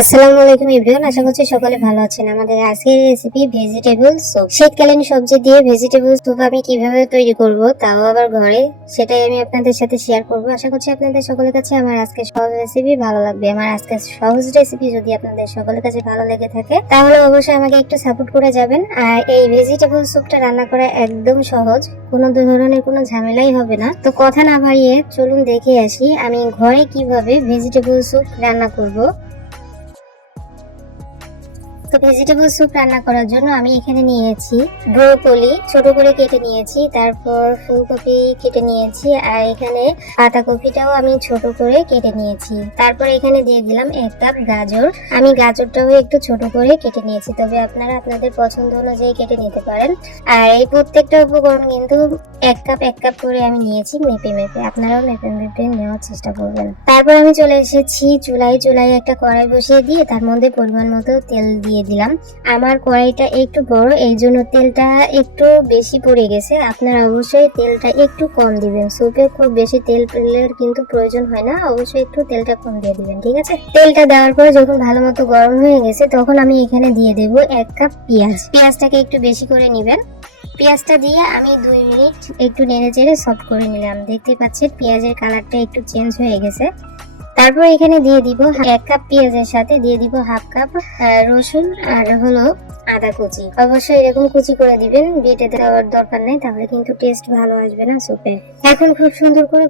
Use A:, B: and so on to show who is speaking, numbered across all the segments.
A: আসসালামু আলাইকুম এভরিওয়ান, আশা করছি সকলে ভালো আছেন। আমাদের আজকের রেসিপি ভেজিটেবল স্যুপ শীতকালীন সবজি দিয়ে ভেজিটেবল স্যুপ আমি কীভাবে তৈরি করব, তাও আবার ঘরে, সেটাই আমি আপনাদের সাথে শেয়ার করব। আশা করছি আপনাদের সকলের কাছে আমার আজকে সহজ রেসিপি ভালো লাগবে। আমার আজকে সহজ রেসিপি যদি আপনাদের সকলের কাছে ভালো লেগে থাকে, তাহলে অবশ্যই আমাকে একটু সাপোর্ট করে যাবেন। আর এই ভেজিটেবল স্যুপটা রান্না করা একদম সহজ, কোনো ধরনের কোনো ঝামেলাই হবে না। তো কথা না বাড়িয়ে চলুন দেখে আসি আমি ঘরে কীভাবে ভেজিটেবল স্যুপ রান্না করব। ভেজিটেবল স্যুপ রান্না করার জন্য আমি এখানে নিয়েছি ব্রোকলি ছোট করে কেটে নিয়েছি, তারপর ফুলকপি কেটে নিয়েছি, আর এখানে পাতাকপিটাও আমি ছোট করে কেটে নিয়েছি। তারপর এখানে দিয়ে দিলাম এক কাপ গাজর। আমি গাজরটাও একটু ছোট করে কেটে নিয়েছি, তবে আপনারা আপনাদের পছন্দ অনুযায়ী কেটে নিতে পারেন। আর এই প্রত্যেকটা উপকরণ কিন্তু এক কাপ এক কাপ করে আমি নিয়েছি মেপে মেপে। আপনারাও মেপে মেপে নেওয়ার চেষ্টা করবেন। তারপর আমি চলে এসেছি চুলাই চুলাই একটা কড়াই বসিয়ে দিয়ে তার মধ্যে পরিমাণ মতো তেল দিয়ে দিলাম। আমার কড়াইটা একটু বড়, এই জন্য তেলটা একটু বেশি পড়ে গেছে। আপনারা অবশ্যই তেলটা একটু কম দিবেন। স্যুপে খুব বেশি তেল পেলের কিন্তু প্রয়োজন হয় না। অবশ্যই একটু তেলটা কম দিয়ে দিবেন, ঠিক আছে? তেলটা দেওয়ার পরে যখন ভালো মতো গরম হয়ে গেছে, তখন আমি এখানে দিয়ে দেব এক কাপ পেঁয়াজ। পেঁয়াজটাকে একটু বেশি করে নেবেন। পেঁয়াজটা দিয়ে আমি দুই মিনিট একটু নেড়ে চেড়ে সফট করে নিলাম। দেখতে পাচ্ছেন, পেঁয়াজের কালারটা একটু চেঞ্জ হয়ে গেছে। তারপর এখানে দিয়ে দিব এক কাপ পেঁয়াজের সাথে দিয়ে দিব হাফ কাপ রসুন আর হলো আদা কুচি। অবশ্যই এরকম কুচি করে দিবেন বেটে দেওয়ার দরকার নেই, তাহলে কিন্তু টেস্ট ভালো আসবে না সুপে এখন খুব সুন্দর করে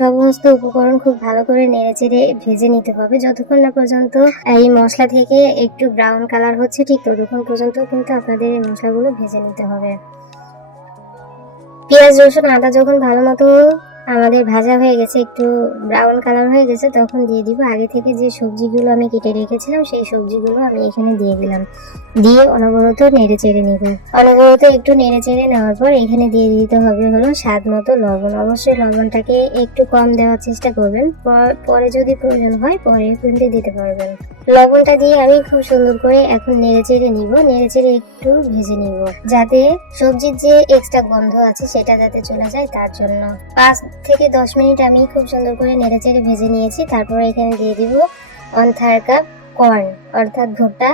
A: সমস্ত উপকরণ খুব ভালো করে নেড়ে চেড়ে ভেজে নিতে হবে। যতক্ষণ না পর্যন্ত এই মশলা থেকে একটু ব্রাউন কালার হচ্ছে, ঠিক ততক্ষণ পর্যন্ত কিন্তু আপনাদের এই মশলাগুলো ভেজে নিতে হবে। পেঁয়াজ, রসুন, আদা যখন ভালো মতো আমাদের ভাজা হয়ে গেছে, একটু ব্রাউন কালার হয়ে গেছে, তখন দিয়ে দিব। আগে থেকে যে সবজিগুলো আমি কেটে রেখেছিলাম, সেই সবজিগুলো আমি এখানে দিয়ে দিলাম। দিয়ে অনবরত নেড়ে চেড়ে নিব। অনবরত একটু নেড়ে চেড়ে নেওয়ার পর এখানে দিয়ে দিতে হবে হলো স্বাদ মতো লবণ। অবশ্যই লবণটাকে একটু কম দেওয়ার চেষ্টা করবেন। পর- যদি প্রয়োজন হয়, পরে কিন্তু দিতে পারবেন। লবণটা দিয়ে আমি খুব সুন্দর করে এখন নেড়ে চেড়ে নিব, নেড়ে চেড়ে একটু ভেজে নিব। যাতে সবজির যে এক্সট্রা গন্ধ আছে সেটা যাতে চলে যায় তার জন্য। পাঁচ থেকে দশ মিনিট আমি খুব সুন্দর করে নেড়ে চেড়ে ভেজে নিয়েছি। তারপর এখানে দিয়ে দিব ওয়ান থার্ড কাপ কর্ন অর্থাৎ ভুট্টা।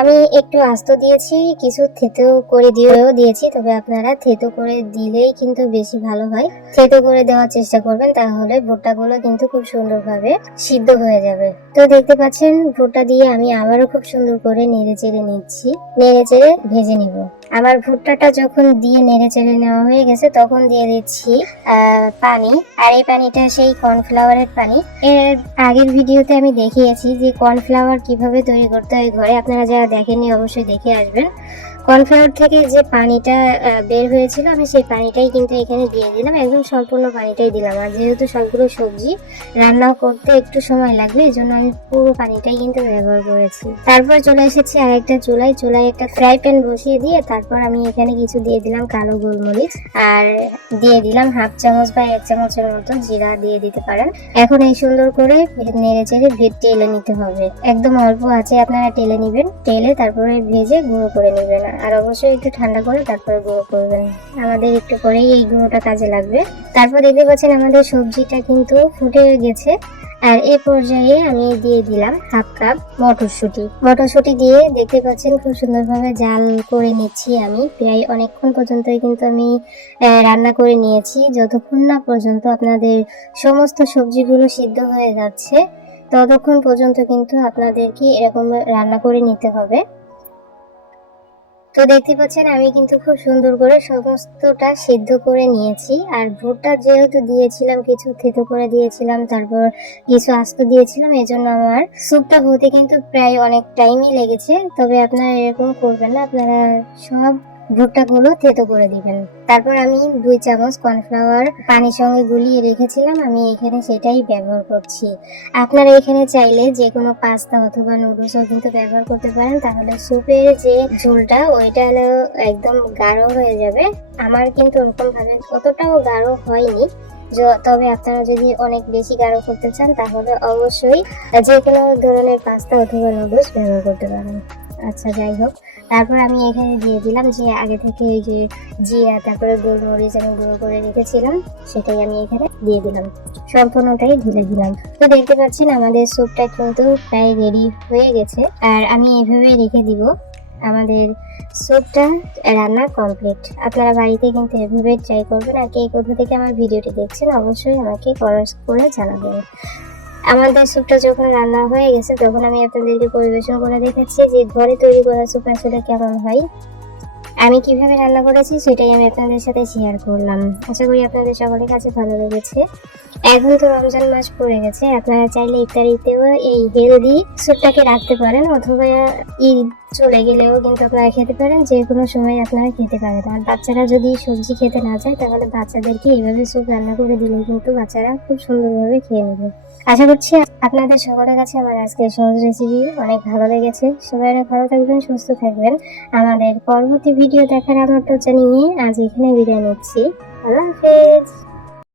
A: আমি একটু আস্ত দিয়েছি, কিছু থেতো করে দিয়েও দিয়েছি, তবে আপনারা থেতো করে দিলেই কিন্তু বেশি ভালো হয়। থেতো করে দেওয়ার চেষ্টা করবেন, তাহলে ভুট্টাগুলো কিন্তু খুব সুন্দরভাবে সিদ্ধ হয়ে যাবে। তো দেখতে পাচ্ছেন, ভুট্টা দিয়ে আমি আবারও খুব সুন্দর করে নেড়ে চেড়ে নিচ্ছি। নেড়ে চেড়ে ভেজে নিব। আমার ভুট্টাটা যখন দিয়ে নেড়ে চেড়ে নেওয়া হয়ে গেছে, তখন দিয়ে দিচ্ছি পানি। আর এই পানিটা সেই কর্নফ্লাওয়ারের পানি। এর আগের ভিডিওতে আমি দেখিয়েছি যে কর্নফ্লাওয়ার কীভাবে তৈরি করতে হয় ঘরে। আপনারা যারা দেখেননি অবশ্যই দেখে আসবেন। কর্নফ্লাওয়ার থেকে যে পানিটা বের হয়েছিল, আমি সেই পানিটাই কিন্তু এখানে দিয়ে দিলাম। একদম সম্পূর্ণ পানিটাই দিলাম। আর যেহেতু সবগুলো সবজি রান্না করতে একটু সময় লাগবে এই জন্য আমি পুরো পানিটাই কিন্তু ব্যবহার করেছি। তারপর চলে এসেছি আরেকটা চুলায়। চুলায় একটা ফ্রাই প্যান বসিয়ে দিয়ে তারপর আমি এখানে কিছু দিয়ে দিলাম কালো গোলমরিচ। আর দিয়ে দিলাম হাফ চামচ বা এক চামচের মতো জিরা দিয়ে দিতে পারেন। এখন এই সুন্দর করে নেড়ে চেড়ে ভেদ টেলে নিতে হবে। একদম অল্প আছে, আপনারা টেলে নেবেন। টেলে তারপরে ভেজে গুঁড়ো করে নেবেন। আর অবশ্যই একটু ঠান্ডা করে তারপরে গুঁড়ো করবেন। আমাদের একটু পরেই এই গুঁড়োটা কাজে লাগবে। তারপর দেখতে পাচ্ছেন আমাদের সবজিটা কিন্তু ফুটে গেছে। আর এই পর্যায়ে আমি দিয়ে দিলাম হাফ কাপ মটরশুঁটি। মটরশুঁটি দিয়ে দেখতে পাচ্ছেন খুব সুন্দরভাবে জাল করে নিচ্ছি আমি। প্রায় অনেকক্ষণ পর্যন্তই কিন্তু আমি রান্না করে নিয়েছি। যতক্ষণ না পর্যন্ত আপনাদের সমস্ত সবজিগুলো সিদ্ধ হয়ে যাচ্ছে, ততক্ষণ পর্যন্ত কিন্তু আপনাদেরকে এরকম রান্না করে নিতে হবে। তো দেখতে পাচ্ছেন, আমি কিন্তু খুব সুন্দর করে সমস্তটা সিদ্ধ করে নিয়েছি। আর ভুট্টা যেহেতু দিয়েছিলাম, কিছু থেতো করে দিয়েছিলাম, তারপর কিছু আস্ত দিয়েছিলাম এই জন্য আমার স্যুপটা হতে কিন্তু প্রায় অনেক টাইমই লেগেছে। তবে আপনারা এরকম করবেন না, আপনারা সব ভুট্টাগুলো থেতো করে দিবেন। তারপর আমি দুই চামচ কর্নফ্লাওয়ার পানির সঙ্গে গুলিয়ে রেখেছিলাম, আমি এখানে সেটাই ব্যবহার করছি। আপনারা এখানে চাইলে যে কোনো পাস্তা অথবা নুডলসও কিন্তু ব্যবহার করতে পারেন, তাহলে স্যুপের যে ঝোলটা, ওইটা একদম গাঢ় হয়ে যাবে। আমার কিন্তু ওরকম ভাবে অতটাও গাঢ় হয়নি। তবে আপনারা যদি অনেক বেশি গাঢ় করতে চান, তাহলে অবশ্যই যে কোনো ধরনের পাস্তা অথবা নুডলস ব্যবহার করতে পারেন। আচ্ছা যাই হোক। তারপর আমি এখানে দিয়ে দিলাম যে আগে থেকে এই যে জিরা, তারপরে গোলমরিচ আমি গুঁড়ো করে রেখেছিলাম, সেটাই আমি এখানে দিয়ে দিলাম। সম্পূর্ণটাই ঢেলে দিলাম। তো দেখতে পাচ্ছেন, আমাদের স্যুপটা কিন্তু প্রায় রেডি হয়ে গেছে। আর আমি এইভাবে রেখে দিব। আমাদের স্যুপটা রান্না কমপ্লিট আপনারা বাড়িতে কিন্তু এভাবে ট্রাই করবেন। আর কে কোথা থেকে আমার ভিডিওটি দেখছেন, অবশ্যই আমাকে কমেন্টস করে জানাবেন। আমাদের স্যুপটা যখন রান্না হয়ে গেছে, তখন আমি আপনাদেরকে পরিবেশন করে দেখাচ্ছি যে ঘরে তৈরি করা স্যুপ আসলে কেমন হয়। আমি কীভাবে রান্না করেছি সেটাই আমি আপনাদের সাথে শেয়ার করলাম। আশা করি আপনাদের সকলের কাছে ভালো লেগেছে। এখন তো রমজান মাস পড়ে গেছে, আপনারা চাইলে ইফতারিতেও এই হেলদি স্যুপটাকে রাখতে পারেন, অথবা ঈদ চলে গেলেও কিন্তু আপনারা খেতে পারেন, যে কোনো সময় আপনারা খেতে পারেন। আর বাচ্চারা যদি সবজি খেতে না চায়, তাহলে বাচ্চাদেরকে এইভাবে স্যুপ রান্না করে দিলে কিন্তু বাচ্চারা খুব সুন্দরভাবে খেয়ে নেবে। আশা করছি আপনাদের সকলের কাছে আমার আজকে সহজ রেসিপি অনেক ভালো লেগেছে। সবাই অনেক ভালো থাকবেন, সুস্থ থাকবেন। আমাদের পরবর্তী ভিডিও দেখার আমার আমন্ত্রণ নিয়ে আজ এখানে বিদায় নিচ্ছি। আল্লাহ হাফেজ।